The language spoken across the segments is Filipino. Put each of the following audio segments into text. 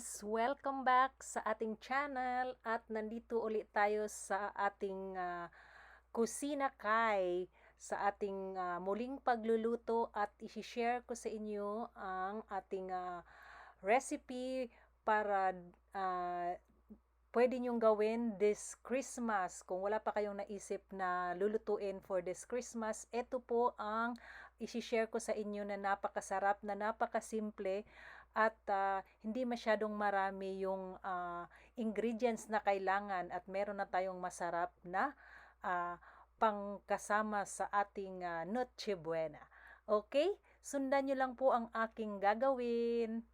friends! Welcome back sa ating channel at nandito ulit tayo sa ating Kusina Kai, sa ating muling pagluluto at i-share ko sa inyo ang ating recipe para pwede nyong gawin this Christmas. Kung wala pa kayong naisip na lulutuin for this Christmas, ito po ang i-share ko sa inyo na napakasarap, na napakasimple at hindi masyadong marami yung ingredients na kailangan at meron na tayong masarap na pangkasama sa ating Noche Buena. Okay? Sundan nyo lang po ang aking gagawin.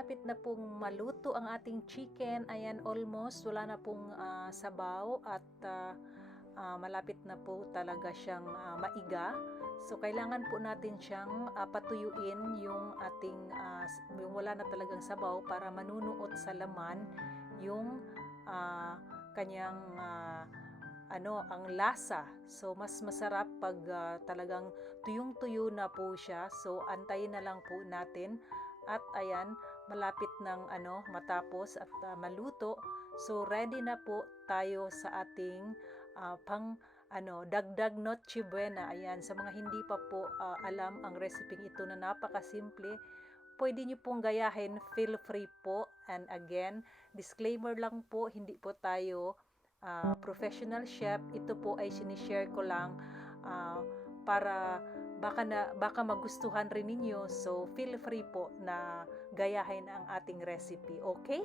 malapit na pong maluto ang ating chicken. Ayan, almost wala na pong sabaw at malapit na po talaga siyang maiga. So kailangan po natin siyang patuyuin yung ating yung wala na talagang sabaw para manunuot sa laman yung kanyang ang lasa. So mas masarap pag talagang tuyong-tuyo na po siya. So antayin na lang po natin. At ayan, malapit ng matapos at maluto. So ready na po tayo sa ating dagdag Noche Buena. Ayan, sa mga hindi pa po alam ang recipe ito na napakasimple, pwede nyo pong gayahin, feel free po. And again, disclaimer lang po, hindi po tayo professional chef. Ito po ay sinishare ko lang para baka magustuhan rin ninyo. So feel free po na gayahin ang ating recipe, okay?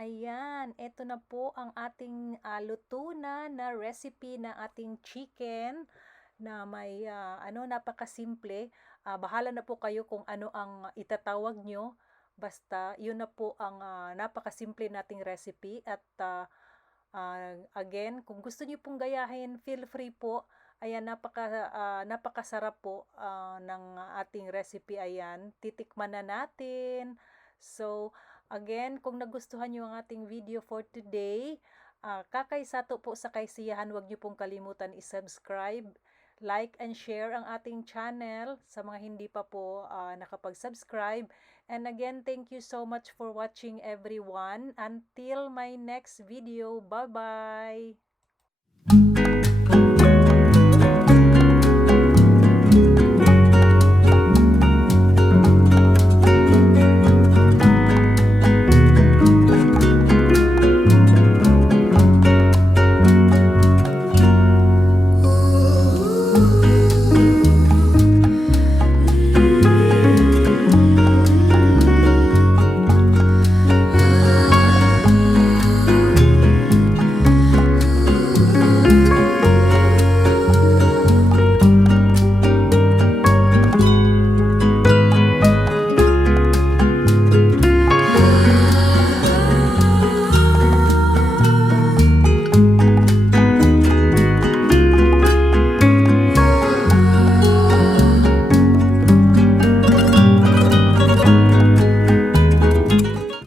Ayan, eto na po ang ating luto na recipe ng ating chicken na may napakasimple. Bahala na po kayo kung ano ang itatawag nyo. Basta yun na po ang napakasimple nating recipe. At again, kung gusto nyo pong gayahin, feel free po. Ayan, napakasarap po ng ating recipe. Ayan, titikman na natin. So, again, kung nagustuhan nyo ang ating video for today, kakaisato po sa kaisiyahan, huwag nyo pong kalimutan i-subscribe, like and share ang ating channel sa mga hindi pa po nakapag-subscribe. And again, thank you so much for watching everyone. Until my next video, bye-bye!